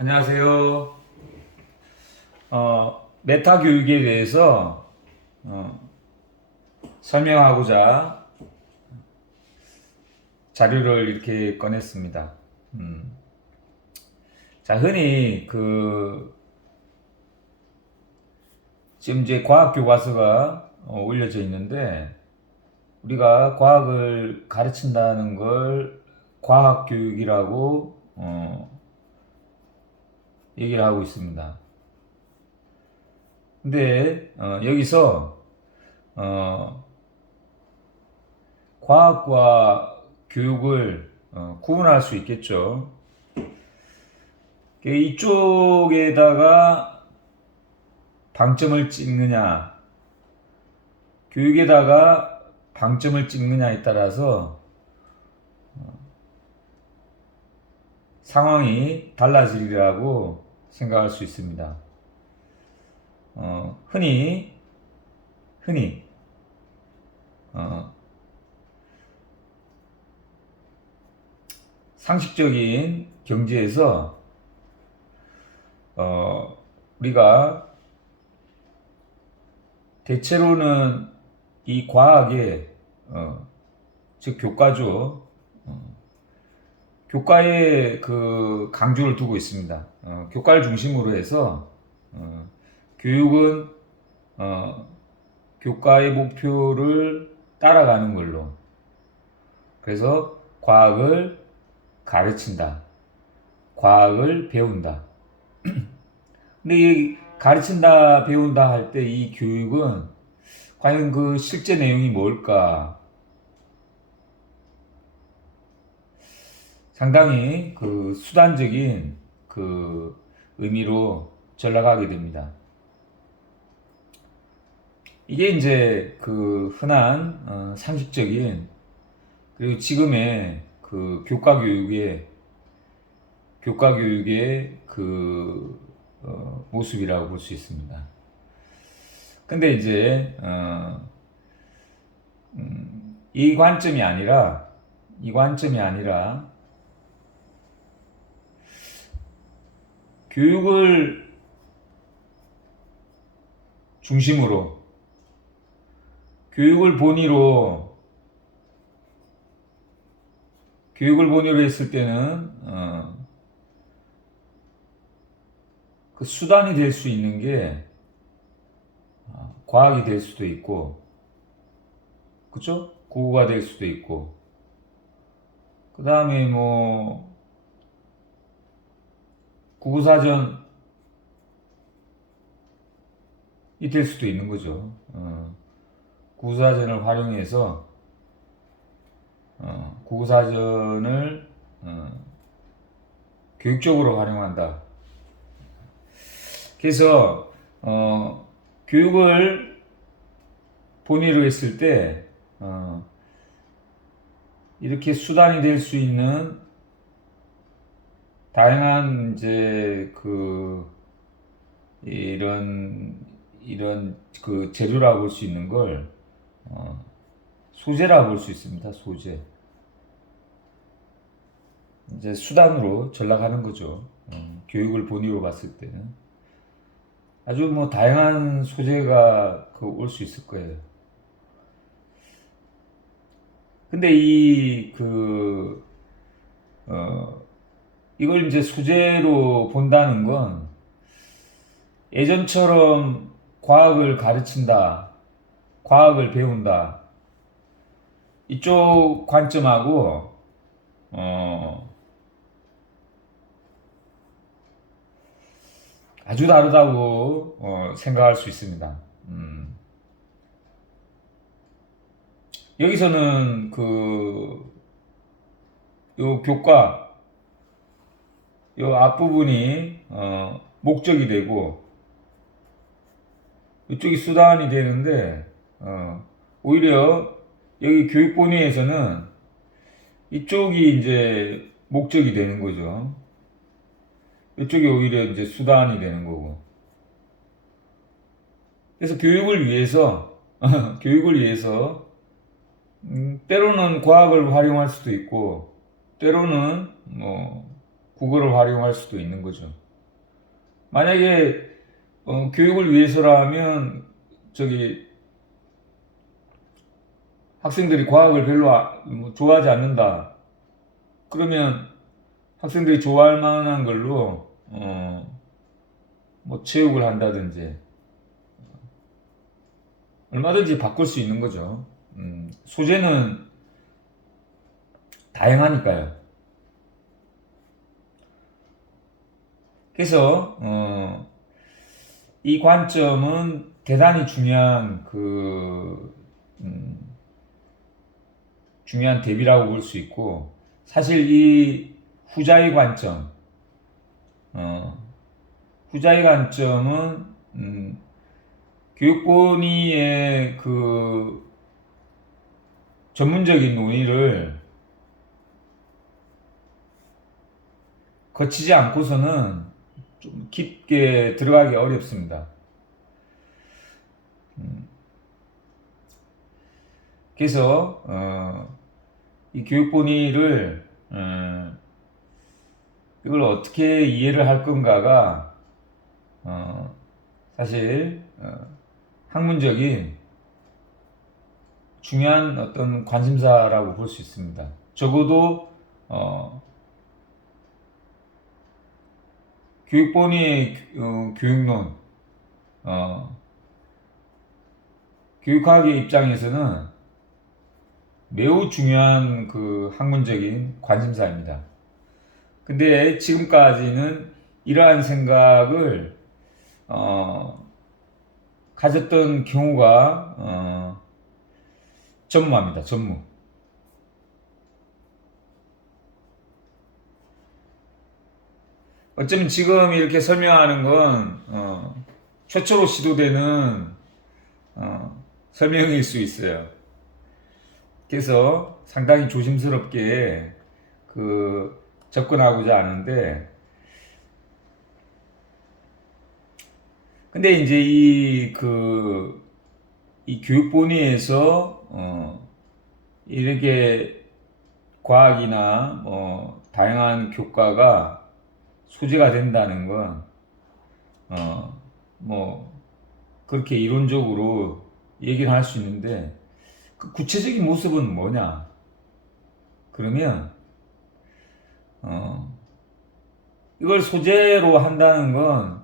안녕하세요. 메타 교육에 대해서 설명하고자 자료를 이렇게 꺼냈습니다. 자, 흔히 지금 이제 과학 교과서가 올려져 있는데 우리가 과학을 가르친다는 걸 과학 교육이라고 얘기를 하고 있습니다. 근데 여기서 과학과 교육을 구분할 수 있겠죠. 이쪽에다가 방점을 찍느냐, 교육에다가 방점을 찍느냐에 따라서 상황이 달라지리라고 생각할 수 있습니다. 흔히 상식적인 경제에서 우리가 대체로는 이 과학에 즉 교과죠. 교과에 강조를 두고 있습니다. 교과를 중심으로 해서 교육은 교과의 목표를 따라가는 걸로. 그래서 과학을 가르친다. 과학을 배운다. 근데 이 가르친다, 배운다 할 때 이 교육은 과연 그 실제 내용이 뭘까? 상당히 수단적인 의미로 전락하게 됩니다. 이게 이제 흔한 상식적인 그리고 지금의 교과 교육의 모습이라고 볼 수 있습니다. 근데 이제 이 관점이 아니라 교육을 중심으로 교육을 본의로 했을 때는 그 수단이 될 수 있는 게 과학이 될 수도 있고, 그쵸? 국어가 될 수도 있고, 그 다음에 국어사전이 될 수도 있는 거죠. 국어사전을 활용해서 국어사전을 교육적으로 활용한다. 그래서 교육을 본의로 했을 때 이렇게 수단이 될 수 있는 다양한 이제 이런 재료라고 볼 수 있는 걸 소재라고 볼 수 있습니다. 소재. 이제 수단으로 전락하는 거죠. 교육을 본의로 봤을 때는 아주 다양한 소재가 올 수 있을 거예요. 근데 이걸 이제 소재로 본다는 건 예전처럼 과학을 가르친다, 과학을 배운다, 이쪽 관점하고 아주 다르다고 생각할 수 있습니다. 여기서는 요 교과 요 앞부분이 목적이 되고 이쪽이 수단이 되는데 오히려 여기 교육본위에서는 이쪽이 이제 목적이 되는 거죠. 이쪽이 오히려 이제 수단이 되는 거고. 그래서 교육을 위해서 때로는 과학을 활용할 수도 있고 때로는 국어를 활용할 수도 있는 거죠. 만약에 교육을 위해서라면 저기 학생들이 과학을 별로 뭐 좋아하지 않는다. 그러면 학생들이 좋아할 만한 걸로 뭐 체육을 한다든지 얼마든지 바꿀 수 있는 거죠. 소재는 다양하니까요. 그래서 이 관점은 대단히 중요한 중요한 대비라고 볼 수 있고, 사실 이 후자의 관점, 후자의 관점은 교육본위의 전문적인 논의를 거치지 않고서는 좀 깊게 들어가기 어렵습니다. 그래서 이 교육본위를 이걸 어떻게 이해를 할 건가가 사실 학문적인 중요한 어떤 관심사라고 볼 수 있습니다. 적어도 교육본위의 교육론, 교육학의 입장에서는 매우 중요한 학문적인 관심사입니다. 근데 지금까지는 이러한 생각을 가졌던 경우가 전무합니다. 전무. 어쩌면 지금 이렇게 설명하는 건 최초로 시도되는 설명일 수 있어요. 그래서 상당히 조심스럽게 접근하고자 하는데, 근데 이제 이 교육본위에서 이렇게 과학이나 뭐 다양한 교과가 소재가 된다는 건 뭐 그렇게 이론적으로 얘기를 할 수 있는데, 그 구체적인 모습은 뭐냐? 그러면 이걸 소재로 한다는 건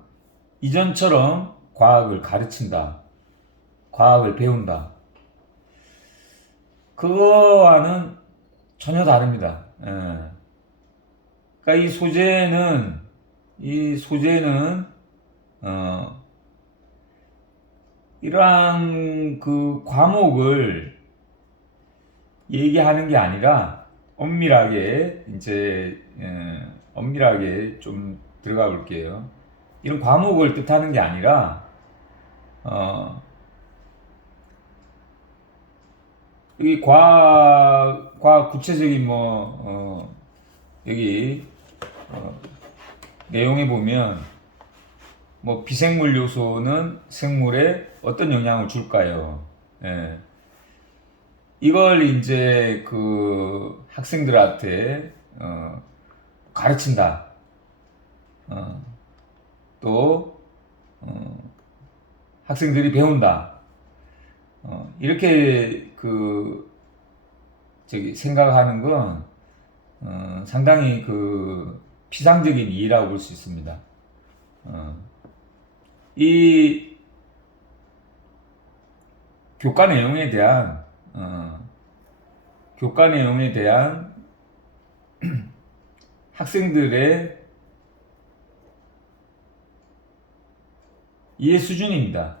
이전처럼 과학을 가르친다, 과학을 배운다, 그거와는 전혀 다릅니다. 그러니까 이 소재는 이러한 과목을 얘기하는 게 아니라 엄밀하게 엄밀하게 좀 들어가 볼게요. 이런 과목을 뜻하는 게 아니라 여기 과학 구체적인 여기 내용에 보면 뭐 비생물 요소는 생물에 어떤 영향을 줄까요? 예. 이걸 이제 학생들한테 가르친다. 또 학생들이 배운다. 이렇게 생각하는 건 상당히 피상적인 이해라고 볼 수 있습니다. 이 교과 내용에 대한 학생들의 이해 수준입니다.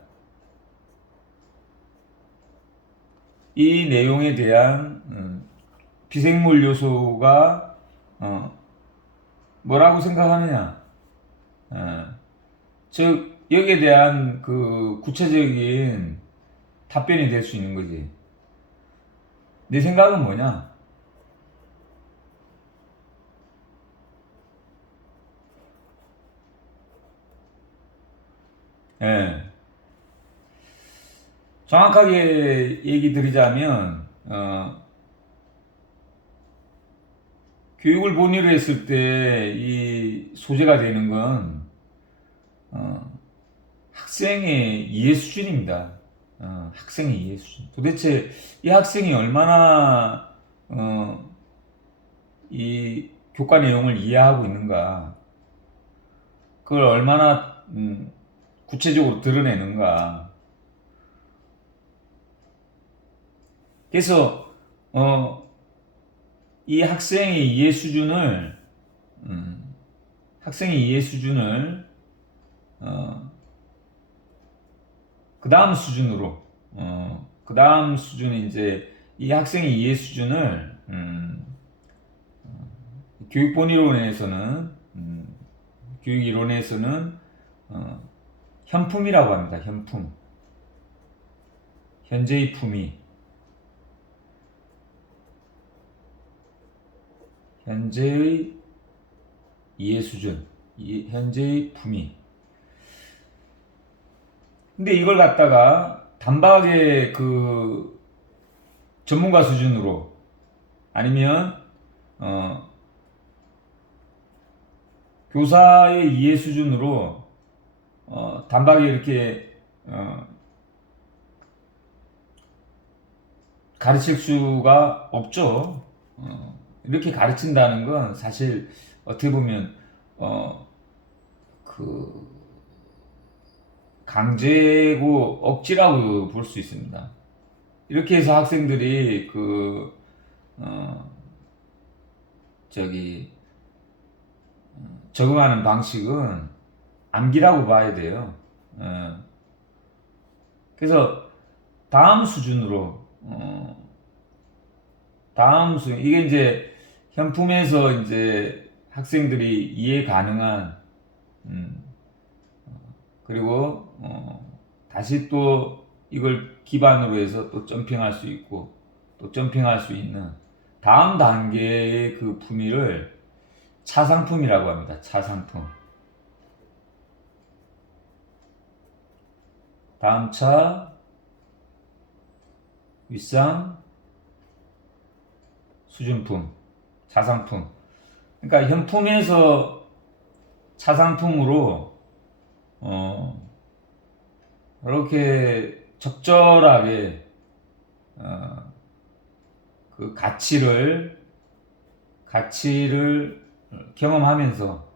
이 내용에 대한 비생물 요소가 뭐라고 생각하느냐, 즉 여기에 대한 구체적인 답변이 될 수 있는 거지. 내 생각은 뭐냐? 예. 정확하게 얘기 드리자면, 교육을 본위로 했을 때 이 소재가 되는 건 학생의 이해 수준입니다. 학생의 이해 수준. 도대체 이 학생이 얼마나 이 교과 내용을 이해하고 있는가, 그걸 얼마나 구체적으로 드러내는가. 그래서 이 학생의 이해 수준을 학생의 이해 수준을 그 다음 수준으로 그 다음 수준이 이제 이 학생의 이해 수준을 교육 이론에서는 현품이라고 합니다. 현품. 현재의 품위. 현재의 이해 수준. 현재의 품위. 근데 이걸 갖다가 단박에 그 전문가 수준으로 아니면 교사의 이해 수준으로 단박에 이렇게 가르칠 수가 없죠. 이렇게 가르친다는 건 사실 어떻게 보면 그 강제고 억지라고 볼 수 있습니다. 이렇게 해서 학생들이 적응하는 방식은 암기라고 봐야 돼요. 그래서 다음 수준으로 이게 이제 현품에서 이제 학생들이 이해 가능한 그리고 다시 또 이걸 기반으로 해서 또 점핑할 수 있고 또 점핑할 수 있는 다음 단계의 그 품위를 차상품이라고 합니다. 차상품. 다음 차, 윗상, 수준품, 차상품. 그러니까 현품에서 차상품으로 이렇게 적절하게 그 가치를 경험하면서,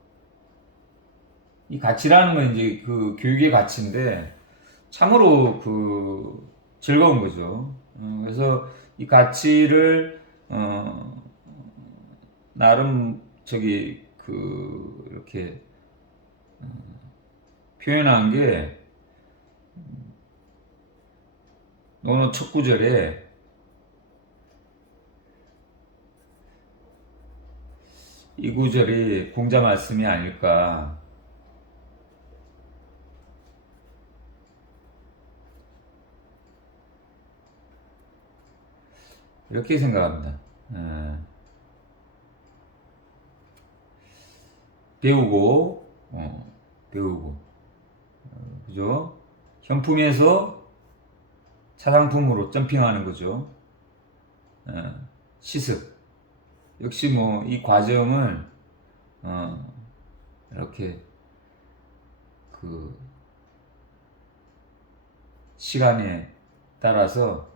이 가치라는 건 이제 그 교육의 가치인데 참으로 그 즐거운 거죠. 그래서 이 가치를 나름 이렇게 표현한 게 노노 첫 구절에 이 구절이 공자 말씀이 아닐까. 이렇게 생각합니다. 배우고, 그죠? 현품에서 차상품으로 점핑하는 거죠. 시습. 역시 뭐 이 과정을 이렇게 그 시간에 따라서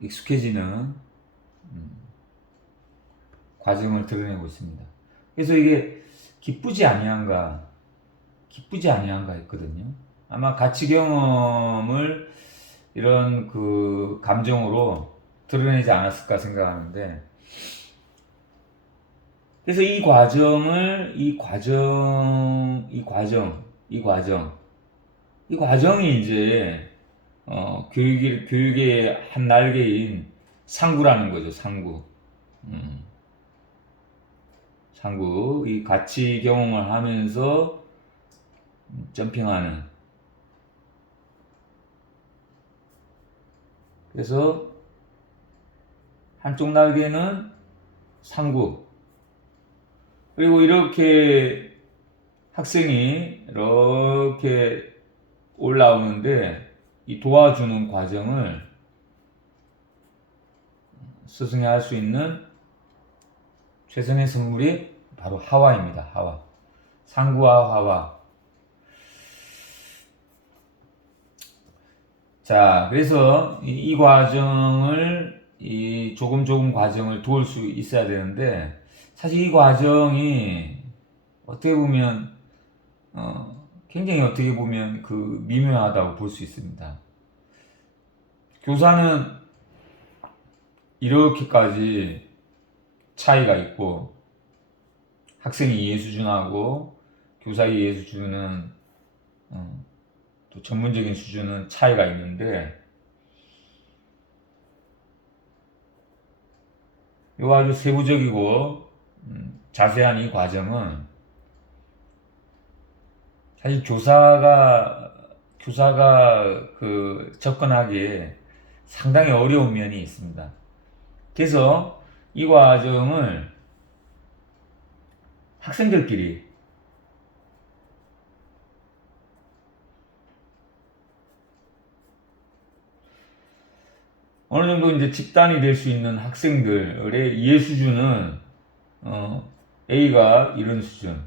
익숙해지는 과정을 드러내고 있습니다. 그래서 이게 기쁘지 아니한가 했거든요. 아마 가치 경험을 이런 그 감정으로 드러내지 않았을까 생각하는데, 그래서 이 과정이 이제 교육의 한 날개인 상구라는 거죠. 상구. 이 가치 경험을 하면서 점핑하는. 그래서 한쪽 날개는 상구. 그리고 이렇게 학생이 이렇게 올라오는데 이 도와주는 과정을 스승이 할 수 있는 최선의 선물이 바로 하와입니다. 하와. 상구와 하와. 자, 그래서 이 과정을 조금 과정을 도울 수 있어야 되는데, 사실 이 과정이 어떻게 보면 굉장히 어떻게 보면 미묘하다고 볼 수 있습니다. 교사는 이렇게까지 차이가 있고, 학생의 이해 수준하고 교사의 이해 수준은 또 전문적인 수준은 차이가 있는데, 요 아주 세부적이고 자세한 이 과정은 사실 교사가 접근하기에 상당히 어려운 면이 있습니다. 그래서 이 과정을 학생들끼리 어느 정도 이제 집단이 될 수 있는 학생들의 이해 수준은 A가 이런 수준,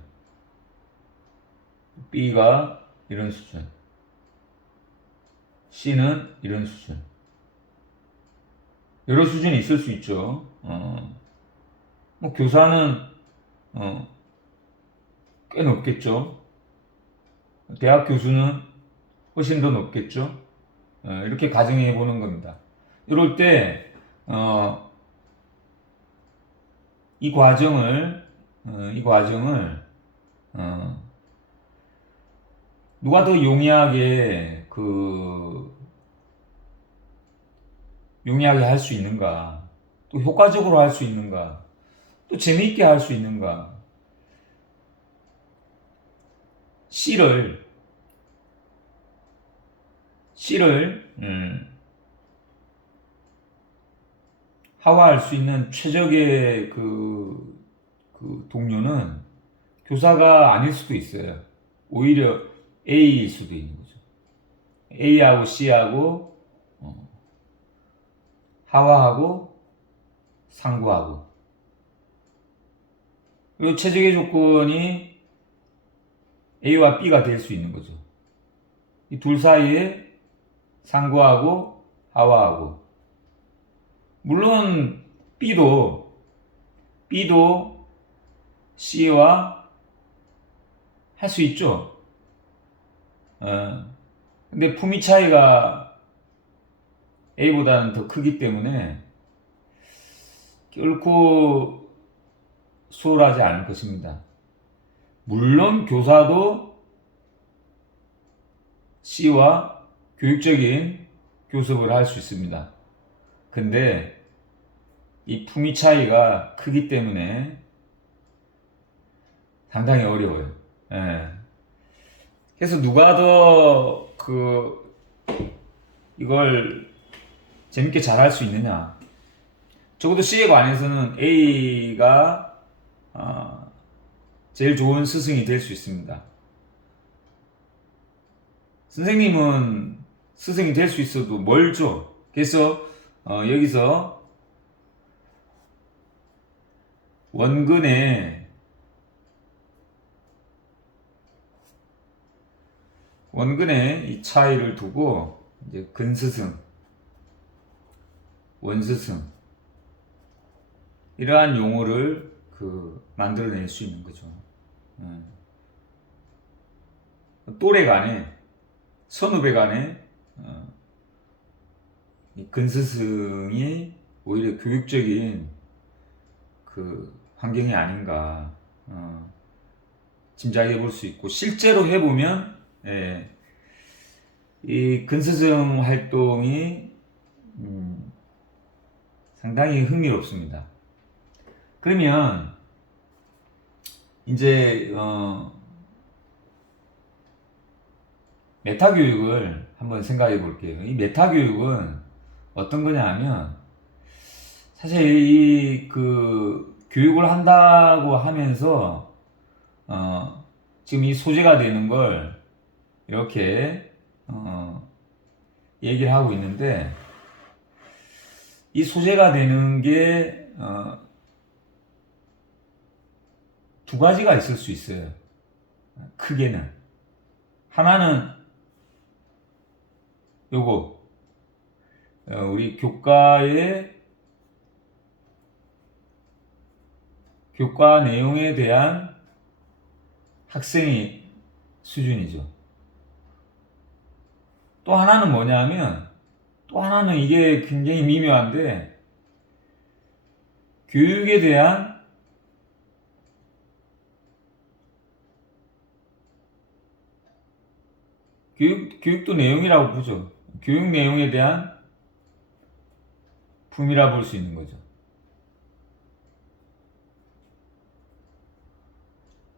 B가 이런 수준, C는 이런 수준. 여러 수준이 있을 수 있죠. 뭐 교사는 꽤 높겠죠. 대학 교수는 훨씬 더 높겠죠. 이렇게 가정해 보는 겁니다. 이럴 때 이 과정을 누가 더 용이하게 할 수 있는가, 또 효과적으로 할 수 있는가, 또 재미있게 할 수 있는가. C를 하화할 수 있는 최적의 동료는 교사가 아닐 수도 있어요. 오히려 A일 수도 있는 거죠. A하고 C하고 하화하고 상구하고. 이 최적의 조건이 A와 B가 될 수 있는 거죠. 이 둘 사이에 상구하고 하화하고. 물론 B도 C와 할 수 있죠. 근데 품위 차이가 A보다는 더 크기 때문에 결코 수월하지 않을 것입니다. 물론 교사도 C와 교육적인 교섭을 할 수 있습니다. 근데 이 품위 차이가 크기 때문에 상당히 어려워요. 그래서 누가 더 이걸 재밌게 잘할 수 있느냐. 적어도 C에 관해서는 A가 제일 좋은 스승이 될 수 있습니다. 선생님은 스승이 될 수 있어도 멀죠. 그래서 여기서 원근의 이 차이를 두고 이제 근스승, 원스승 이러한 용어를 만들어낼 수 있는 거죠. 또래 간에, 선후배 간에 이 근스승이 오히려 교육적인 환경이 아닌가 짐작해 볼 수 있고, 실제로 해보면 이 근스승 활동이 상당히 흥미롭습니다. 그러면 이제 메타 교육을 한번 생각해 볼게요. 이 메타 교육은 어떤 거냐 하면, 사실 이 교육을 한다고 하면서 지금 이 소재가 되는 걸 이렇게 얘기를 하고 있는데, 이 소재가 되는 게 두 가지가 있을 수 있어요. 크게는. 하나는 요거, 우리 교과 내용에 대한 학생의 수준이죠. 또 하나는 뭐냐면, 또 하나는 이게 굉장히 미묘한데, 교육에 대한 교육도 내용이라고 보죠. 교육 내용에 대한 품이라 볼 수 있는 거죠.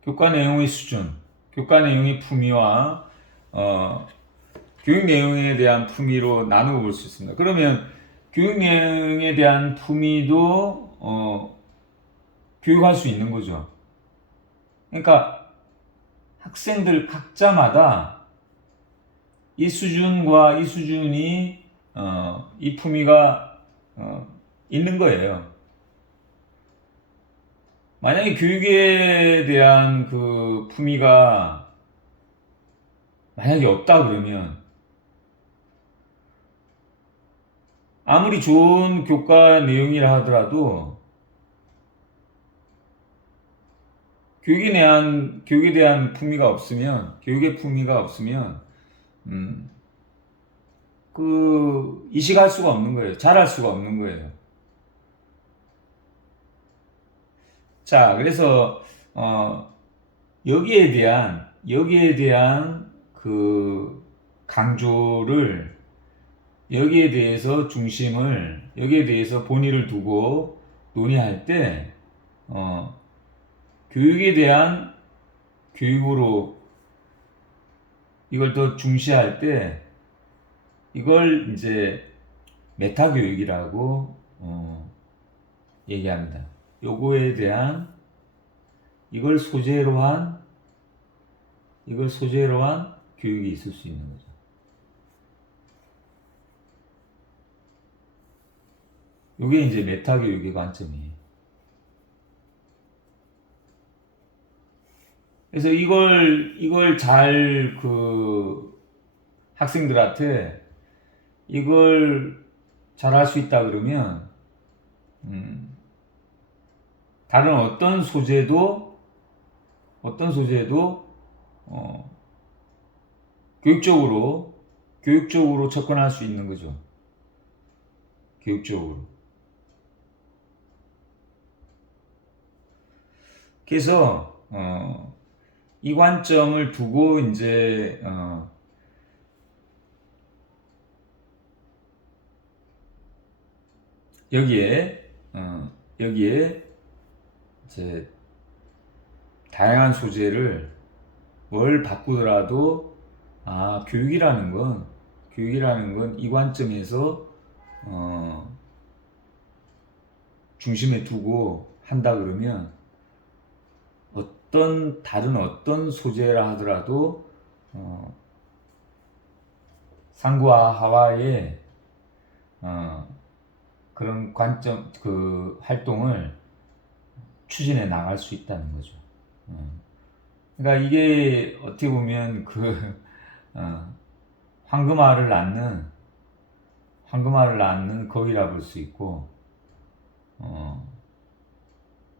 교과 내용의 수준, 교과 내용의 품위와 교육 내용에 대한 품위로 나누어 볼 수 있습니다. 그러면 교육 내용에 대한 품위도 교육할 수 있는 거죠. 그러니까 학생들 각자마다 이 수준과 이 수준이 이 품위가 있는 거예요. 만약에 교육에 대한 그 품위가 만약에 없다 그러면 아무리 좋은 교과 내용이라 하더라도 교육에 대한 품위가 없으면, 교육의 품위가 없으면 이식할 수가 없는 거예요. 잘할 수가 없는 거예요. 자, 그래서 여기에 대한 그 강조를, 여기에 대해서 중심을, 여기에 대해서 본의를 두고 논의할 때 교육에 대한 교육으로 이걸 더 중시할 때 이걸 이제 메타 교육이라고 얘기합니다. 요거에 대한 이걸 소재로 한 교육이 있을 수 있는 거죠. 요게 이제 메타 교육의 관점이에요. 그래서 이걸 잘 학생들한테 이걸 잘 할 수 있다 그러면 다른 어떤 소재도 교육적으로 접근할 수 있는 거죠. 교육적으로. 그래서 이 관점을 두고 이제 여기에 이제 다양한 소재를 뭘 바꾸더라도 교육이라는 건 이 관점에서 중심에 두고 한다 그러면 다른 어떤 소재라 하더라도 상구와 하와의 그런 관점, 그 활동을 추진해 나갈 수 있다는 거죠. 그러니까 이게 어떻게 보면 황금알을 낳는 거위라 볼 수 있고,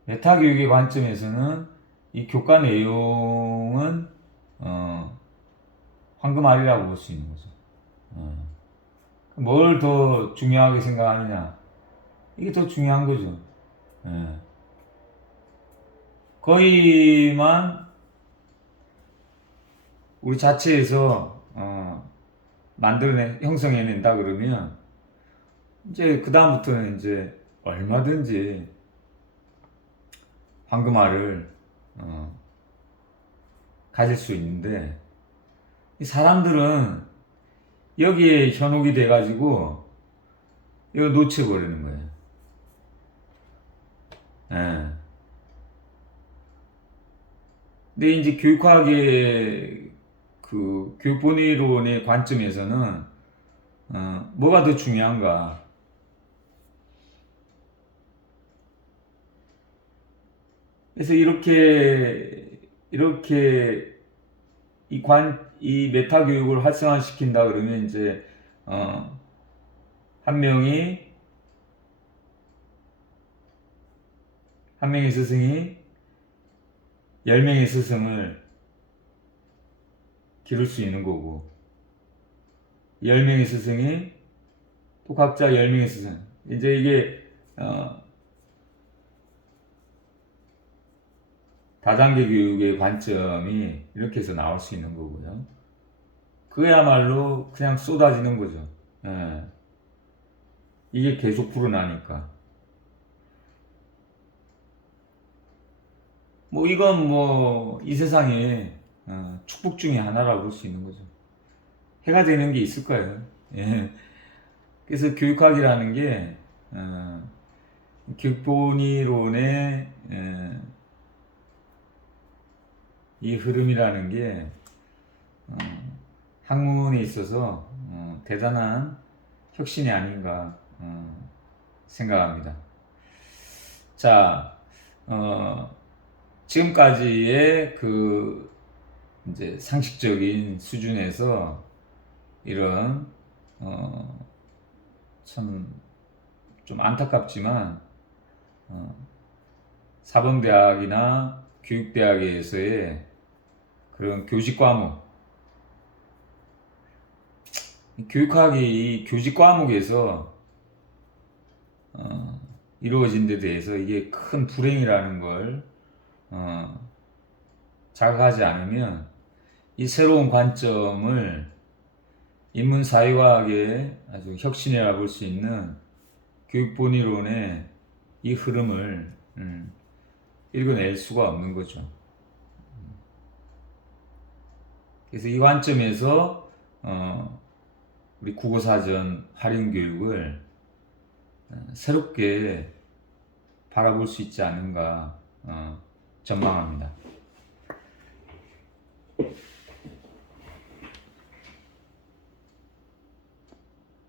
메타 교육의 관점에서는 이 교과 내용은 황금알이라고 볼 수 있는 거죠. 뭘 더 중요하게 생각하느냐? 이게 더 중요한 거죠. 거의만 우리 자체에서 형성해낸다 그러면 이제 그 다음부터는 이제 얼마든지 황금알을 가질 수 있는데, 이 사람들은 여기에 현혹이 돼가지고 이거 놓쳐버리는 거예요. 근데 이제 교육학의 그 교육본위론의 관점에서는 뭐가 더 중요한가? 그래서 이렇게 이 메타 교육을 활성화시킨다 그러면 이제 한 명의 스승이 10명의 스승을 기를 수 있는 거고, 10명의 스승이 또 각자 10명의 스승. 이제 이게 다단계 교육의 관점이 이렇게 해서 나올 수 있는 거고요. 그야말로 그냥 쏟아지는 거죠. 예. 이게 계속 불어나니까. 뭐 이건 뭐 이 세상에 축복 중에 하나라고 볼 수 있는 거죠. 해가 되는 게 있을 거예요. 예. 그래서 교육학이라는 게 교육본이론의 이 흐름이라는 게 학문에 있어서 대단한 혁신이 아닌가 생각합니다. 자, 지금까지의 그 이제 상식적인 수준에서 이런 참 좀 안타깝지만 사범대학이나 교육대학에서의 그런 교직 과목, 교육학이 이 교직 과목에서 이루어진 데 대해서 이게 큰 불행이라는 걸 자각하지 않으면 이 새로운 관점을 인문사회과학의 아주 혁신이라 볼 수 있는 교육본이론의 이 흐름을 읽어낼 수가 없는 거죠. 그래서 이 관점에서 우리 국어사전 활용교육을 새롭게 바라볼 수 있지 않은가 전망합니다.